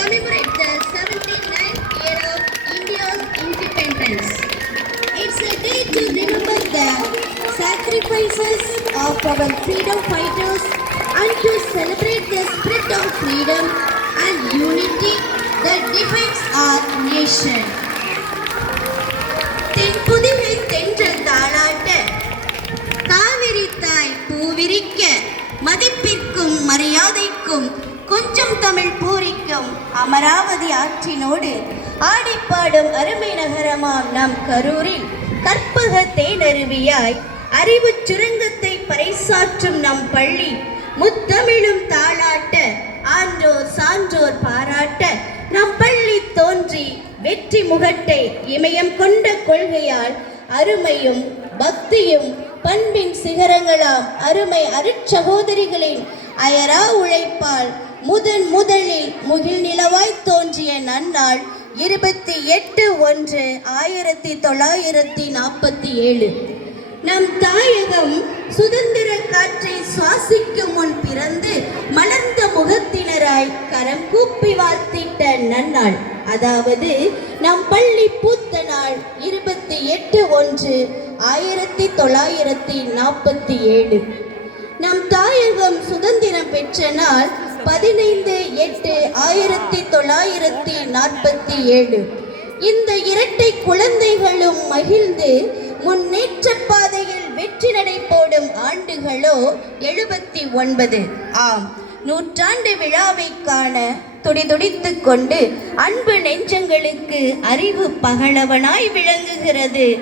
commemorate the 79th year of India's independence. It's a day to remember the sacrifices of our freedom fighters and to celebrate the spirit of freedom and unity that defines our nation. தென்புதிகை தென்றல் தாளாட்ட காவிரி தாய் பூவிரிக்க மதிப்பிற்கும் மரியாதைக்கும் கொஞ்சம் தமிழ் பூரிக்கும் அமராவதி ஆற்றினோடு ஆடிப்பாடும் அருமை நகரமாம் நம் கரூரில் கற்பக தேனருவியாய் அறிவு சுரங்கத்தை பறைசாற்றும் நம் பள்ளி முத்தமிழும் தாளாட்ட ஆன்றோர் சான்றோர் பாராட்ட நம் பள்ளி தோன்றி வெற்றி முகட்டை இமயம் கொண்ட கொள்கையால் அருமையும் பக்தியும் பண்பின் சிகரங்களாம் அருமை அருட்சகோதரிகளின் அயரா உழைப்பால் முதலில் முகில் நிலவாய் தோன்றிய நன்னாள் 28/1/1947. நம் தாயகம் சுதந்திர காற்றை சுவாசிக்கும் முன் பிறந்து மலர்ந்த முகத்தினராய் கரம் கூப்பி வாழ்த்திட்ட நன்னாள், அதாவது நம் பள்ளி பூத்த நாள் 28/1/1947. நம் தாயகம் சுதந்திரம் பெற்ற நாள் 15/8/1947. இந்த இரட்டை குழந்தைகளும் மகிழ்ந்து முன்னேற்ற பாதையில் வெற்றி நடை போடும் ஆண்டுகளோ 79. ஆம், நூற்றாண்டு விழாவை காண துடிதுடித்துக் கொண்டு அன்பு நெஞ்சங்களுக்கு அறிவு பகலவனாய் விளங்குகிறது